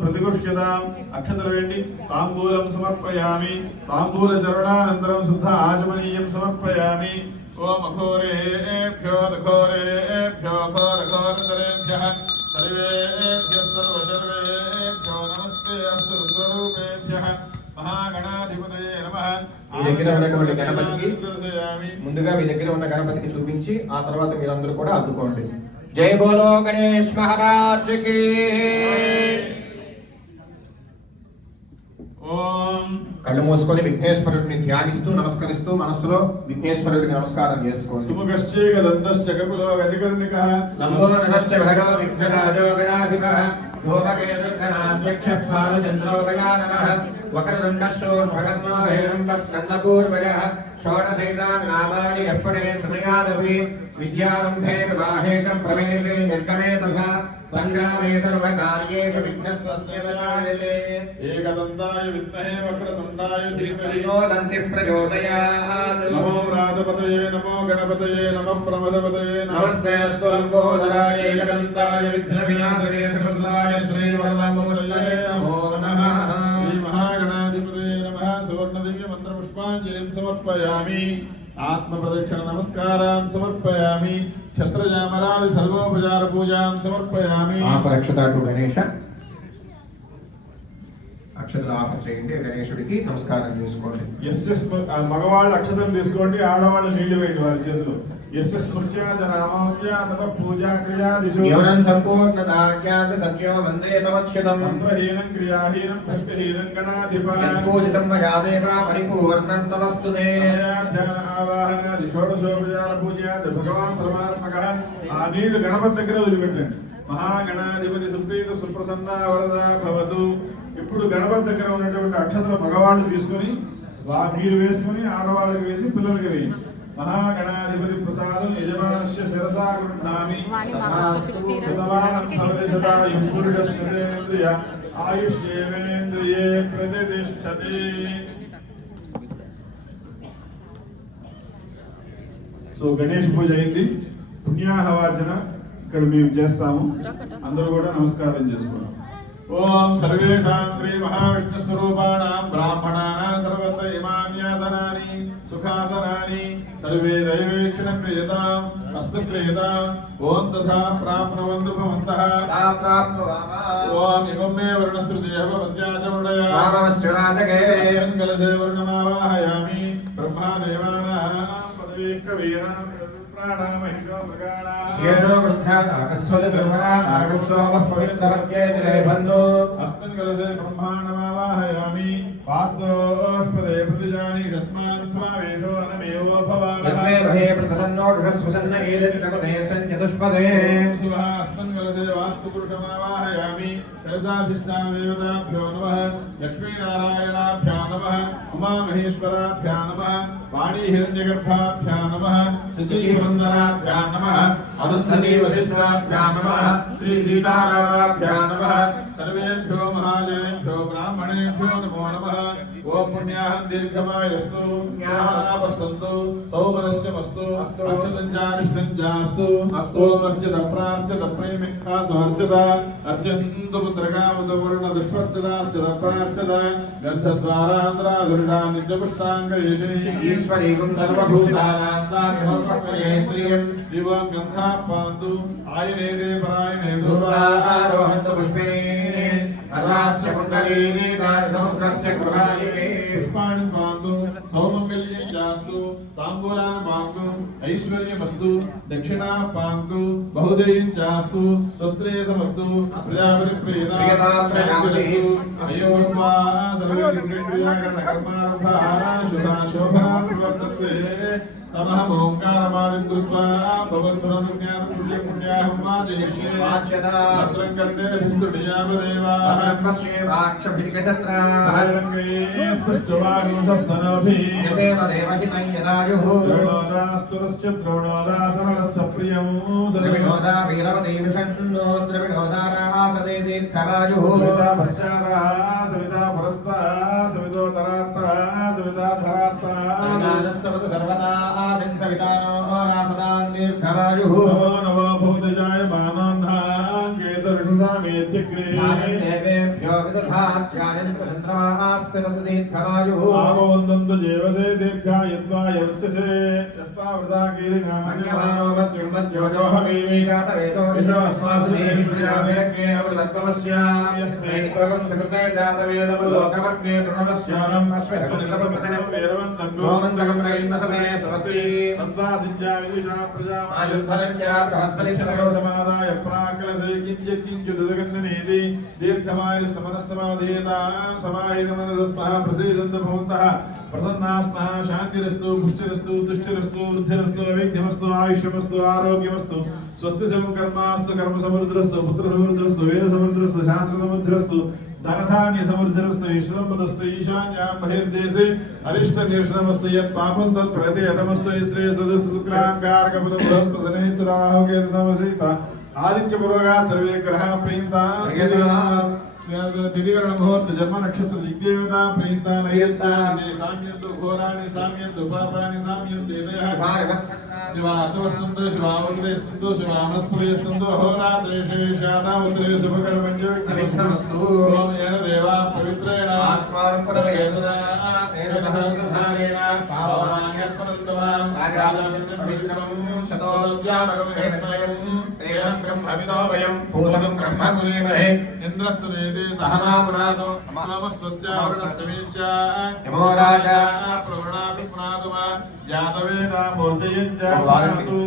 प्रतिगुष्यताम् अक्षतलवेण्डि ताम्बूलं समर्पयामि ताम्बूलचरणानन्तरं शुद्ध आचमनीयं समर्पयामि ओम अघोरेभ्यो दघोरेभ्यो घोरघोरतरेभ्यः सर्वेभ्यः सर्वशर्वेभ्यो नमस्ते अस्तु रुद्ररूपेभ्यः महागणाधिपतये नमः। మీ దగ్గర ఉన్నటువంటి గణపతికి ముందుగా మీ దగ్గర ఉన్న గణపతికి చూపించి ఆ తర్వాత మీరందరూ కూడా అద్దుకోండి। జై బోలో గణేష్ మహారాజ్ కి। కళ్ళు మూసుకొని విఘ్నేశ్వరుడిని ధ్యానిస్తూ నమస్కరిస్తూ మనసులో విఘ్నేశ్వరుడికి నమస్కారం చేసుకోండి। సుముఖశ్చే గదంతశ్చ కపిలో గజకర్ణికః లంబోదరశ్చ భగవో విఘ్నరాజో గణాధిపః యోగకేతుర్గణాధ్యక్షపాల చంద్రో గజాననః వక్రతుండశూర్పకర్ణో హేరంబస్కందపూర్వజః షోడశైతాన్ నామాని యప్పడే శృణుయాదపి విద్యారంభే వివాహే చ ప్రవేశే నిర్గమే తథా సంగ్రామే సర్వకార్యేషు విఘ్నస్తస్య ప్రజాయతే। ఏకదంతాయ విద్మహే వక్రతుండాయ ధీమహి తన్నో ప్రచోదయాత్। నమో వ్రాతపతయే నమో గణపతయే నమః ప్రమదపతయే నమస్తే అస్తు లంబోదరాయ ఏకదంతాయ విఘ్నవినాశనే సకృతాయ శ్రీవరదమూర్తయే నమో నమః। శ్రీ మహాగణాధిపతయే నమః। సువర్ణదివ్య మంత్ర పుష్పాంజలిం సమర్పయామి। आत्म प्रदक्षिण नमस्कारान् समर्पयामि। छत्रजामरादि सर्वोपचार पूजां समर्पयामि। आपरक्षताटु गणेश అక్షతలు ఆఫర్ చేయండి। గణేశుడికి నమస్కారం చేసుకోండి। ఎస్ఎస్ మగవాళ్ళు అక్షతలు తీసుకోండి, ఆడవాళ్ళు నీళ్లు వేయండి వారి చేతులు। ఎస్ఎస్ స్మృత్యాద నామోద్యాద పూజా క్రియాదిషు యోనం సంపూర్ణ దార్యాద సత్యో వందే తమక్షతం మంత్రహీనం క్రియాహీనం భక్తిహీనం గణాధిపం పూజితం మయా దేవ పరిపూర్ణం తదస్తుతే। ధ్యాన ఆవాహనాది షోడశోపచార పూజాద భగవాన్ సర్వాత్మకః। ఆ నీళ్లు గణపతి దగ్గర వదిలిపెట్టండి। మహాగణాధిపతి సుప్రీత సుప్రసన్న వరద భవతు। ఇప్పుడు గణపతి దగ్గర ఉన్నటువంటి అక్షతలు మగవాళ్ళు తీసుకొని మీరు వేసుకొని ఆడవాళ్ళకి వేసి పిల్లలకి వేయండి। మహాగణాధిపతి ప్రసాదం యజమానస్య శిరసా గృహ్ణామి ఆయుష్యేంద్రియే ప్రతిష్టతే। సో గణేష్ పూజ అయింది, పుణ్యాహవాచన ఇక్కడ మేము చేస్తాము, అందరూ కూడా నమస్కారం చేసుకున్నాం। ఓం సర్వేషాం శ్రీ మహావిష్ణు స్వరూపాణాం బ్రాహ్మణానాం సర్వత్ర ఇమాన్యాసనాని సుఖాసనాని సర్వే దైవేక్షణ క్రియతాం అస్తు క్రియతాం। ఓం తథా ప్రాప్నువంతు భవంతః ఓం ఇమం మే వర్ణశ్రుతయః భవత్యాచముడయా మంగళసే వర్ణమావాహయామి। బ్రహ్మాదేవానాం పదవీకవీనాం ప్రాణామహితో మృగాణాం శ్యేనో వృద్ధానాగస్వద ధర్మనాగస్వామః పవిత్రవత్యేతిరే బంధో అస్మిన్ కలశే బ్రహ్మాండమావాహయామి। వాస్తోష్పదే ప్రతిజాని తస్మాన్ స్వామేషో అనమేవో భవామః యత్మే భయే ప్రతన్నో గృహస్వసన్న ఏదత్కమనే సంచతుష్పదే సువః అస్మిన్ కలశే వాస్తు పురుషమావాహయామి। కలశాధిష్ఠాన దేవతాభ్యో నమః లక్ష్మీనారాయణాభ్యో నమః ఉమామహేశ్వరాభ్యో నమః వాణీ హిరణ్యగర్భాభ్యో నమః శచీపురందరాభ్యో నమః అరుంధతీ వశిష్ఠాభ్యో నమః శ్రీ సీతారామాభ్యో నమః సర్వేభ్యో మహాజనేభ్యో బ్రాహ్మణేభ్యో నమో నమః। ఓం పుణ్యాహం దీర్ఘమాయస్తు జ్ఞానాపస్తంతు సౌమనస్యమస్తు అక్షతం చారిష్టం చాస్తు అస్తోమర్చిత ప్రార్చిత ప్రేమికాసు అర్చత అర్చంతు పుత్రకాముత వర్ణ దుష్పర్చదార్చత ప్రార్చత గర్ధద్వారాంధ్రాధురుషా నిత్యపుష్టాంగయేషిని ఈశ్వరీకం సర్వభూతానాం తామిహోపక్వయే శ్రీయం దివం గంధా పాంతు ఆయనేదే పరాయణే దుర్వారోహంతు పుష్పిణీ అర్వాశ్చ కుండలీని కాని సముద్రశ్చ గృహాలిని పుష్పాణి పాంతు సౌమంగళ్యం చాస్తు తాంబూలాన్ పాంతు ఐశ్వర్యమస్తు దక్షిణా పాంతు బహుదయం చాస్తు స్వస్త్రేయసమస్తు ప్రజాపతి ప్రియతాప్రజాపతిస్తు అయోర్వా సర్వే దివ్యక్రియాకరణ కర్మారంభాః శుభా శోభనా ప్రవర్తతే। నమః ఓంకారమాదిం కృత్వా భగవద్గుణజ్ఞానం పుణ్యం పుణ్యాహం వాచయిష్యే భద్రం కర్ణేన శిశుడియామదేవా ద్రోణోదాస్తురస్య ద్రోణోదాసనరస్య ప్రియం ద్రవిణోదా వీరవతి విషన్నో ద్రవిణోదారాసదే దీర్ఘవాయుః పశ్చాదా సవితా పురస్తా సవితోతరాత్తా సవితాధరాత్తా సవితానస్సవతు సర్వదా ఆదిం సవితానో రాసదాన్ దీర్ఘవాయుః నమో నమో భూతజాయ మానోన్హాం కేతుర్షుసామేత్యగ్రే దేవేభ్యో यो विदधात्यानिन्द्रचन्द्रमास्तिरतुदीर्घमायुः ఆపవంతంతు జీవసే దీర్ఘాయత్వాయ ఉచ్యసే యస్మావృతా కీరిణామన్యమానో మత్యుర్మద్యోజోహమీమీషాతవేదో విశ్వాస్మాసుదేవిప్రజావేగ్నే అమృతత్వమస్యాస్మైత్వగం సకృతే జాతవేదములోకమగ్నే తృణమస్యానం అశ్వస్వనిలపపతనం వేదవంతం గోమంతకం రవిన్నసమే స్వస్తి తంతాసిజ్జా విదుషా ప్రజామాయుః ఆయుర్భరంజా బృహస్పతిష్ఠతో సమాదాయ ప్రాకలసే కించిత్ కించిదుదగన్ననేది దీర్ఘమాయ సమనస్తమాధీతాం సమాహితమనదస్మః ప్రసీదంతు భవంతః ప్రసన్నాస్మః శాంతిరస్తు పుష్టిరస్తు తుష్టిరస్తు వృద్ధిరస్తు అవిఘ్నమస్తు ఆయుష్యమస్తు ఆరోగ్యమస్తు స్వస్తి శవం కర్మాస్తు కర్మ సమృద్ధిరస్తు పుత్ర సమృద్ధిరస్తు వేద సమృద్ధిరస్తు శాస్త్ర సమృద్ధిరస్తు ధనధాన్య సమృద్ధిరస్తు ఈశ్వరమస్తు ఈశాన్యాం బహిర్దేశే అరిష్ట నిర్షణమస్తు యత్ పాపం తత్ ప్రతి యతమస్తు స్త్రీ సదస్సు శుక్రాంగారకపదం బృహస్పతినేశ్వరాహుకేత సమసీత ఆదిత్య పూర్వగా సర్వే గ్రహ ప్రీంతా దివికరణ ముహూర్త జన్మ నక్షత్ర దిగ్దేవత ప్రీంత నైత్యాని సామ్యంతు ఘోరాణి సామ్యంతు పాపాని సామ్యంతు ఏదయ శివాస్తవస్తంతు శివావృతేస్తంతు శివానస్ఫురేస్తంతు అహోరాత్రేషేషాదా ఉత్తరే శుభకర్మణ్య నమస్తు ఓం ఏన దేవా పవిత్రేణ ఆత్మానం పదవే సదా తేన సహస్రధారేణ పావనాన్యత్మనంతమాం ఆగాదమిత్రం పవిత్రం శతోద్యామకం హిరణ్మయం తేనం బ్రహ్మవిదో వయం పూర్వం బ్రహ్మ గుణేమహే ఇంద్రస్తు వేదే సహనా పునాదో నమస్వత్యావృతసమీచ నమో రాజా ప్రవణాపి పునాదుమా జాతవేదా మూర్తయంచ వాల్మీకి. పునాదు